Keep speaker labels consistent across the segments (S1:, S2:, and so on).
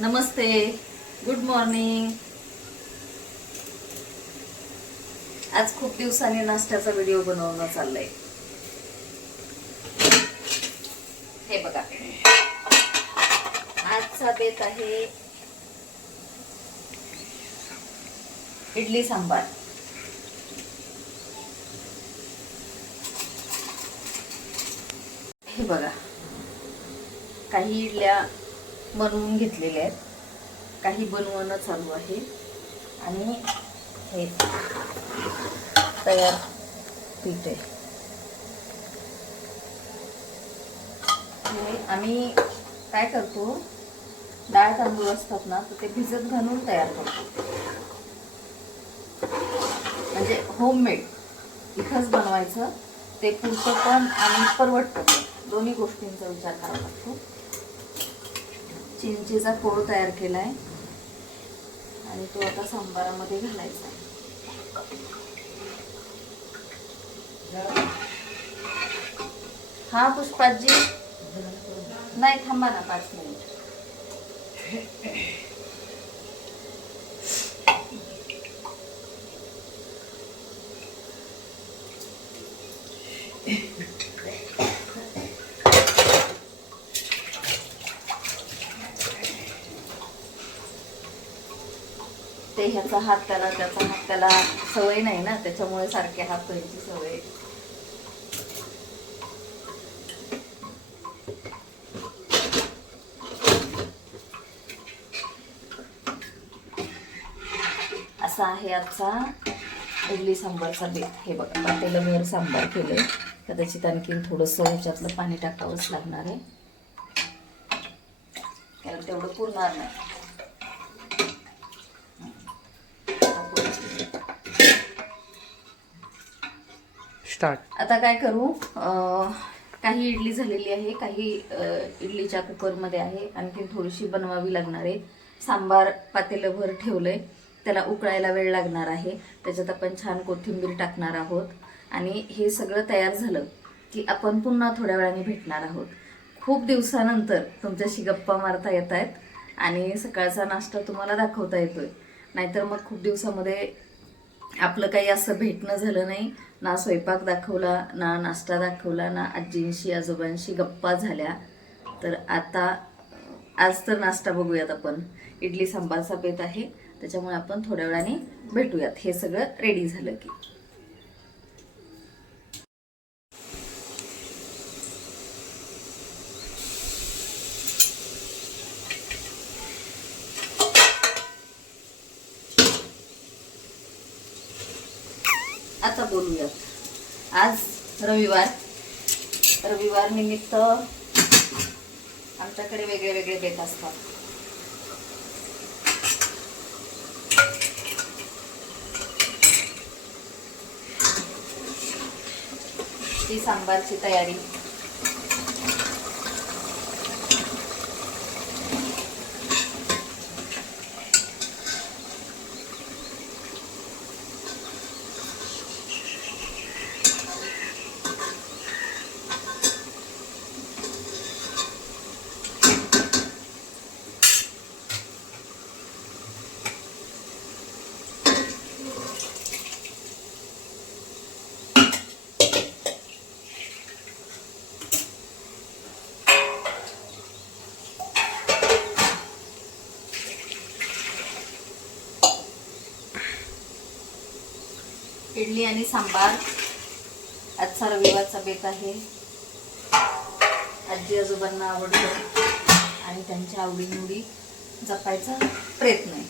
S1: नमस्ते good morning आज खूप दिवसांनी नाश्त्याचा व्हिडिओ बनवणं चाललंय. हे बघा. आजचा बेत आहे इडली सांबार. हे बघा. काही इडल्या बनवून घेतलेले आहेत. काही बनवणं चालू आहे. आणि हे तयार पीठ आहे. आम्ही काय करतो? डाळ तांदूळ असतात ना तर ते भिजत घालून तयार करतो. म्हणजे होममेड इथंच बनवायचं. ते पुरतं पण आणि परवडतं दोन्ही गोष्टींचा विचार करावा लागतो. चिंचेचा कोळ तयार केला आहे आणि तो आता सांबारामध्ये घालायचा आहे. हा पुष्पाजी. नाही थांबा ना पाच मिनिट. ते ह्याचा हात त्याला त्याचा हात त्याला सवय नाही ना त्याच्यामुळे सारखे हात धुवायची सवय. असा आहे आजचा इडली सांबारचा बेत. हे बघा पातेलं वर सांबार केलंय. कदाचित आणखीन थोडंसं ह्याच्यातलं पाणी टाकावंच लागणार आहे. कारण तेवढं पुरणार नाही.
S2: स्टार्ट.
S1: आता काय करू? काही इडली झालेली आहे काही इडलीच्या कुकरमध्ये आहे. आणखी थोडीशी बनवावी लागणार आहे. सांबार पातेलंभर ठेवलंय. त्याला उकळायला वेळ लागणार आहे. त्याच्यात आपण छान कोथिंबीर टाकणार आहोत. आणि हे सगळं तयार झालं की आपण पुन्हा थोड्या वेळाने भेटणार आहोत. खूप दिवसानंतर तुमच्याशी गप्पा मारता येत आहेत. आणि सकाळचा नाश्ता तुम्हाला दाखवता येतोय. नाहीतर मग खूप दिवसामध्ये आपलं काही असं भेटणं झालं नाही. ना स्वयंपाक दाखवला ना नाश्ता दाखवला ना आजींशी आजोबांशी गप्पा झाल्या. तर आता आज तर नाश्ता बघूयात आपण. इडली सांबारचा बेत आहे. त्याच्यामुळे आपण थोड्या वेळाने भेटूयात. हे सगळं रेडी झालं की. आता बोलूयात. आज रविवार. रविवार निमित्त आमच्याकडे वेगळे वेगळे बेत असतात. ती सांबारची तयारी. इडली आणि सांबार. आजचा रविवारचा बेत आहे. आजी आजोबांना आवडतो आणि त्यांच्या आवडीनिवडी जपायचा प्रयत्न आहे.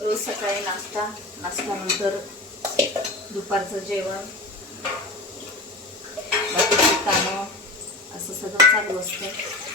S1: रोज सकाळी नाश्ता नाश्त्यानंतर दुपारचं जेवण. कामं असं सगळं चालू असतं.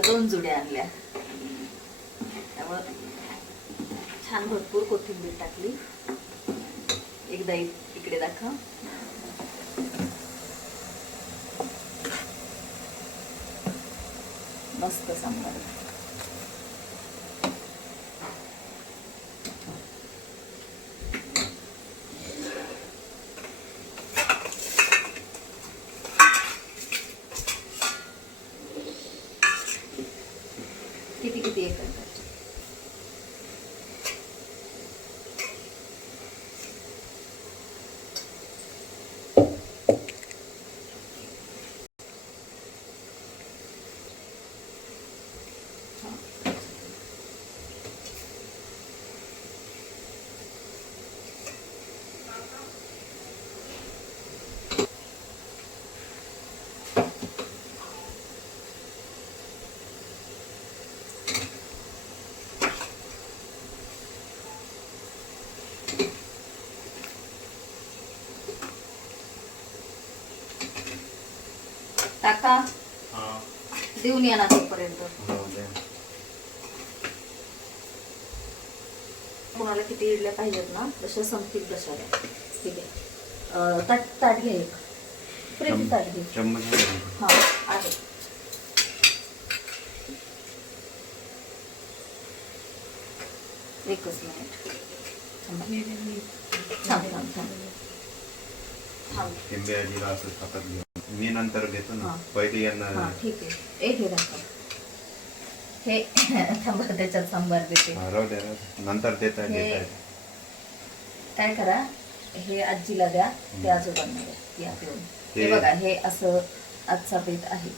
S1: दोन जुड्या आणल्या. त्यामुळं छान भरपूर कोथिंबीर टाकली. एकदा इकडे दाखव. मस्त सांबार किती किती एक करतात टाका देऊन या ना तोपर्यंत कोणाला किती इडल्या पाहिजेत ना तशा संपतील तशा द्या. ठीक आहे. ताट ताट घ्या एक. प्रीती ताट घे. हा आहे. एकच मिनिट. थांबा. थांब थांब. थांब
S3: मी नंतर घेतो ना.
S1: हा.
S3: पहिले यांना
S1: हा ठीक आहे. एक हे दाखव. हे थांबा त्याच्यात सांबार देते.
S3: हा, राहू द्या राहू द्या. नंतर देता
S1: हे-
S3: देता
S1: काय करा? हे आजीला द्या. ते आजोबांना द्या. या हे
S3: ते-
S1: बघा हे असं आजचा बेत आहे.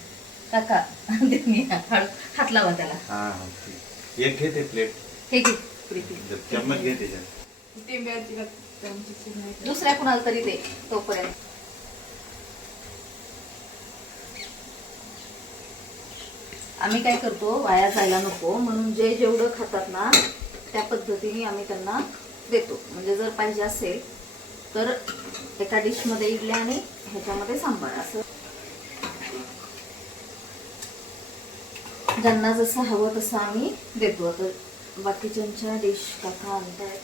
S1: काका या. हात हात लावा त्याला.
S3: हा हा ठीक. एक घे ते प्लेट
S1: हे घे प्रीती
S3: चम्मच घे त्याच्यात.
S1: दुसऱ्या कुणाला तरी दे तोपर्यंत. आम्ही काय करतो वाया जायला नको. म्हणून जे जेवढं खातात ना त्या पद्धतीने आम्ही त्यांना देतो. म्हणजे जर पाहिजे असेल तर एका डिशमध्ये इडल्या आणि ह्याच्यामध्ये सांबार. असं. ज्यांना जसं हवं तसं आम्ही देतो. आता बाकीच्यांच्या डिश काका आणतायत.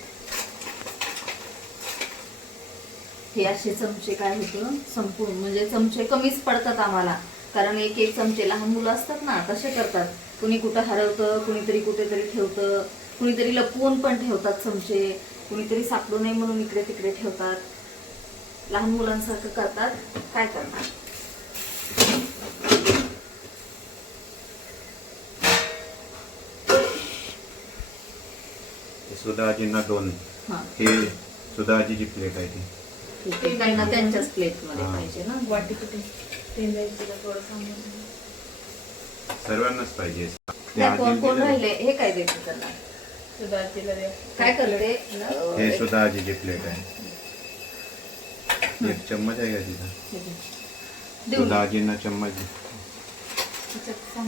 S1: हे असे चमचे काय होतं? संपूर्ण म्हणजे चमचे कमीच पडतात आम्हाला. कारण एक एक चमचे लहान मुलं असतात ना कसे करतात. कुणी कुठं हरवतं कुणीतरी कुठेतरी ठेवतं कुणीतरी लपवून पण ठेवतात चमचे कुणीतरी सापडू नये म्हणून इकडे तिकडे ठेवतात. लहान मुलांसारखं करतात काय करणार?
S3: ते सुधा आजींना दोन.
S1: हा.
S3: हे सुधा आजीची प्लेट आहे ती.
S1: त्यांच्याच प्लेटमध्ये
S3: हा.
S1: पाहिजे ना.
S4: वाटी कुठे?
S3: सर्वांनाच पाहिजे.
S1: कोण. राहिले? हे काय द्यायचं त्यांना
S4: सुधारतीला द्या
S1: काय
S3: हे
S1: एक-
S3: सुधा आजीची प्लेट आहे. एक चम्मच आहे का.
S1: देऊन
S3: सुधा आजींना चम्मच.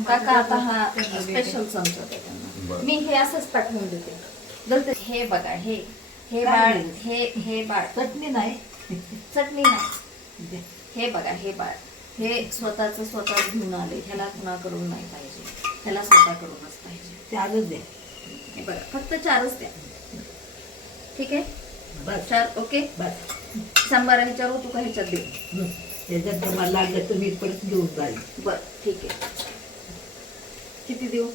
S1: काका आता हा स्पेशल. मी हे असंच पाठवून देते. हे बघा हे हे बाळ हे हे बाळ. चटणी नाही. चटणी नाही. हे बघा हे बाळ. हे स्वतःच स्वतः घेऊन आले. ह्याला कुणाकडून नाही पाहिजे. ह्याला स्वतःकडूनच पाहिजे.
S5: चालूच दे
S1: हे बघा फक्त चारच द्या. ठीक आहे?
S5: बस.
S1: चार ओके?
S5: बस.
S1: सांबार ह्याच्यावर तू का ह्याच्यात दे.
S5: त्याच्यात तुम्हाला लागलं तर मी परत घेऊन जाईल
S1: बर ठीक आहे. किती देऊ?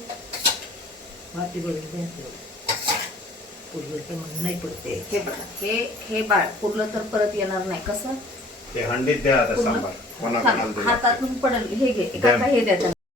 S5: माती बरोबर द्यायचं पूर्वी तर मग नाही पडते
S1: हे बघा हे हे बाळ पुरलं तर परत येणार नाही. कसं?
S3: ते हंडीत द्या आता सांबार कोणा
S1: हा-
S3: कोणाला दिलं.
S1: हातातून पडल हे घे. काका हे द्या